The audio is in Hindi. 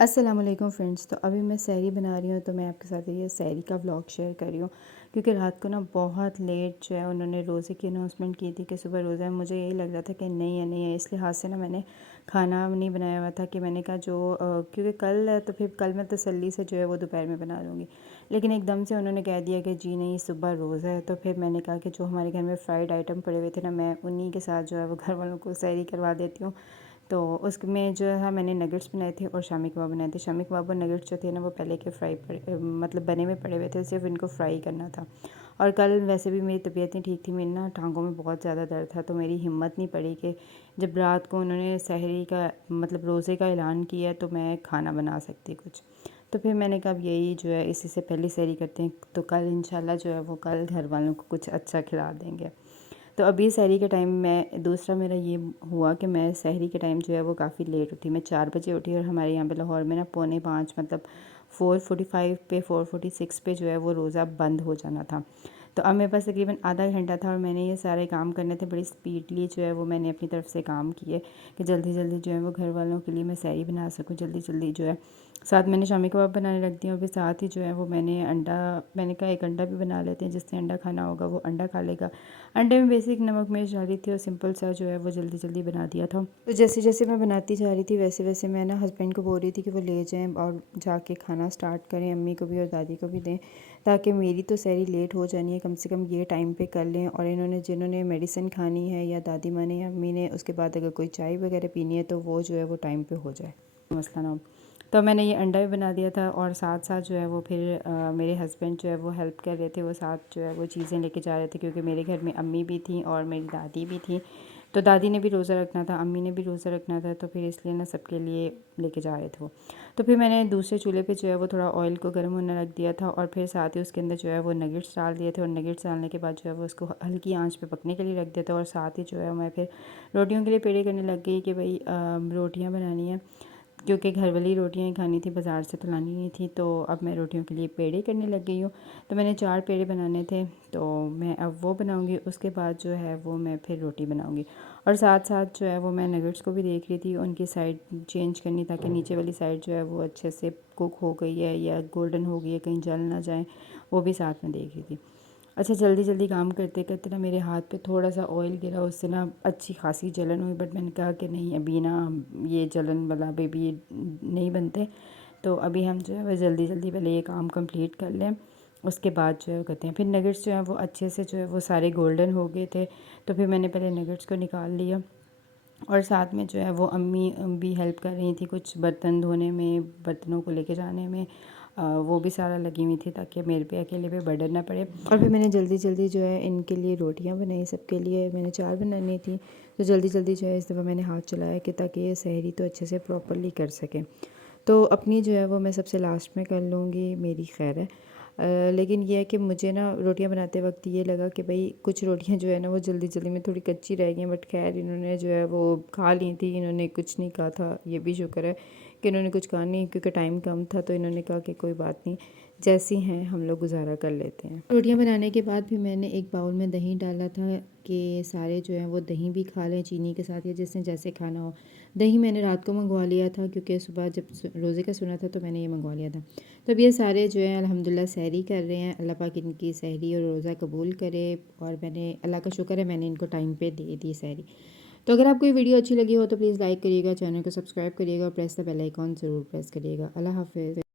अस्सलाम वालेकुम फ्रेंड्स। तो अभी मैं सहरी बना रही हूँ, तो मैं आपके साथ ये सहरी का व्लॉग शेयर कर रही हूँ क्योंकि रात को ना बहुत लेट जो है उन्होंने रोज़े की अनाउंसमेंट की थी कि सुबह रोज़ा है। मुझे यही लग रहा था कि नहीं है, इस लिहाज से ना मैंने खाना नहीं बनाया हुआ था कि मैंने कहा क्योंकि कल है तो फिर कल मैं तसल्ली से जो है वो दोपहर में बना लूँगी। लेकिन एकदम से उन्होंने कह दिया कि जी नहीं, सुबह रोज़ा है। तो फिर मैंने कहा कि जो हमारे घर में फ़्राइड आइटम पड़े हुए थे ना, मैं उन्हीं के साथ जो है वो घर वालों को सहरी करवा देती हूँ। तो उसमें जो है मैंने नगेट्स बनाए थे और शामी कबाब बनाए थे। शामी कबाब और नगेट्स जो थे ना वो पहले के मतलब बने हुए पड़े हुए थे, सिर्फ इनको फ्राई करना था। और कल वैसे भी मेरी तबीयत नहीं ठीक थी, मेरी ना टांगों में बहुत ज़्यादा दर्द था, तो मेरी हिम्मत नहीं पड़ी कि जब रात को उन्होंने सहरी का मतलब रोज़े का ऐलान किया तो मैं खाना बना सकती कुछ। तो फिर मैंने कहा अब यही जो है इसी से पहले सहरी करते हैं, तो कल इंशाल्लाह जो है वो कल घर वालों को कुछ अच्छा खिला देंगे। तो अभी सहरी के टाइम मैं दूसरा मेरा ये हुआ कि मैं सहरी के टाइम जो है वो काफ़ी लेट उठी। मैं 4 बजे उठी और हमारे यहाँ पे लाहौर में ना 4:45 मतलब 4:45 पे 4:46 पे जो है वो रोज़ा बंद हो जाना था। तो अब मेरे पास तकरीबन आधा घंटा था और मैंने ये सारे काम करने थे बड़ी स्पीडली जो है वो मैंने अपनी तरफ से काम किए कि जल्दी जल्दी जो है वो घर वालों के लिए मैं सहरी बना सकूँ जल्दी जल्दी जो है। साथ मैंने शामी कबाब बनाने रख दिया और फिर साथ ही जो है वो मैंने कहा एक अंडा भी बना लेते हैं, जिससे अंडा खाना होगा वो अंडा खा लेगा। अंडे में बेसिक नमक मिर्च डाली थी और सिंपल सा जो है वो जल्दी जल्दी बना दिया था। तो जैसे जैसे मैं बनाती जा रही थी वैसे वैसे मैं ना हस्बैंड को बोल रही थी कि वो ले जाएं और जाके खाना स्टार्ट करें, अम्मी को भी और दादी को भी दें, ताकि मेरी तो सहरी लेट हो जानी है, कम से कम ये टाइम पे कर लें। और इन्होंने जिन्होंने मेडिसिन खानी है या दादी माँ ने या अम्मी ने, उसके बाद अगर कोई चाय वगैरह पीनी है तो वो जो है वो टाइम पे हो जाए, मसला ना हो। तो मैंने ये अंडा भी बना दिया था और साथ साथ जो है वो फिर मेरे हस्बैंड जो है वो हेल्प कर रहे थे, वो साथ जो है वो चीज़ें लेके जा रहे थे क्योंकि मेरे घर में अम्मी भी थी और मेरी दादी भी थी। तो दादी ने भी रोज़ा रखना था, अम्मी ने भी रोज़ा रखना था, तो फिर इसलिए ना सबके लिए लेके जा रहे थे वो। तो फिर मैंने दूसरे चूल्हे पे जो है वो थोड़ा ऑयल को गर्म होने रख दिया था और फिर साथ ही उसके अंदर जो है वो नगेट्स डाल दिए थे और नगेट्स डालने के बाद जो है वो उसको हल्की आंच पे पकने के लिए रख दिया था। और साथ ही जो है मैं फिर रोटियों के लिए पेड़े करने लग गई कि भाई रोटियाँ बनानी है, क्योंकि घर वाली रोटियां ही खानी थी, बाज़ार से तो लानी नहीं थी। तो अब मैं रोटियों के लिए पेड़े करने लग गई हूँ। तो मैंने 4 पेड़े बनाने थे, तो मैं अब वो बनाऊँगी, उसके बाद जो है वो मैं फिर रोटी बनाऊँगी। और साथ साथ जो है वो मैं नगेट्स को भी देख रही थी, उनकी साइड चेंज करनी ताकि नीचे वाली साइड जो है वो अच्छे से कुक हो गई है या गोल्डन हो गई है, कहीं जल ना जाए, वो भी साथ में देख रही थी। अच्छा, जल्दी जल्दी काम करते करते ना मेरे हाथ पे थोड़ा सा ऑयल गिरा, उससे ना अच्छी खासी जलन हुई। बट मैंने कहा कि नहीं, अभी ना ये जलन वाला बेबी ये नहीं बनते, तो अभी हम जो है वो जल्दी जल्दी पहले ये काम कंप्लीट कर लें, उसके बाद जो है वो करते हैं। फिर नगेट्स जो है वो अच्छे से जो है वो सारे गोल्डन हो गए थे, तो फिर मैंने पहले नगेट्स को निकाल लिया। और साथ में जो है वो अम्मी भी हेल्प कर रही थी कुछ बर्तन धोने में, बर्तनों को लेके जाने में, वो भी सारा लगी हुई थी ताकि मेरे पे अकेले पे बर्डन ना पड़े। और फिर मैंने जल्दी जल्दी जो है इनके लिए रोटियां बनाई, सबके लिए मैंने 4 बनानी थी, तो जल्दी जल्दी जो है इस दफ़ा मैंने हाथ चलाया कि ताकि ये सहरी तो अच्छे से प्रॉपरली कर सकें। तो अपनी जो है वो मैं सबसे लास्ट में कर लूँगी, मेरी खैर है। लेकिन ये है कि मुझे ना रोटियां बनाते वक्त ये लगा कि भाई कुछ रोटियां जो है ना वो जल्दी जल्दी में थोड़ी कच्ची रह गई, बट खैर इन्होंने जो है वो खा ली थी, इन्होंने कुछ नहीं कहा था। ये भी शुक्र है कि इन्होंने कुछ कहा नहीं, क्योंकि टाइम कम था, तो इन्होंने कहा कि कोई बात नहीं, जैसी हैं हम लोग गुजारा कर लेते हैं। रोटियां बनाने के बाद फिर मैंने एक बाउल में दही डाला था कि सारे जो हैं वो दही भी खा लें चीनी के साथ या जिसने जैसे खाना हो। दही मैंने रात को मंगवा लिया था क्योंकि सुबह जब रोज़े का सुना था तो मैंने ये मंगवा लिया था। तो अब ये सारे जो हैं अल्हम्दुलिल्लाह सहरी कर रहे हैं। अल्लाह पाक इनकी सहरी और रोज़ा कबूल करे, और मैंने अल्लाह का शुक्र है मैंने इनको टाइम पे दे दी सहरी। तो अगर आपको ये वीडियो अच्छी लगी हो तो प्लीज़ लाइक करिएगा, चैनल को सब्सक्राइब करिएगा और प्रेस द बेल आइकॉन ज़रूर प्रेस करिएगा। अल्लाह हाफ़िज़।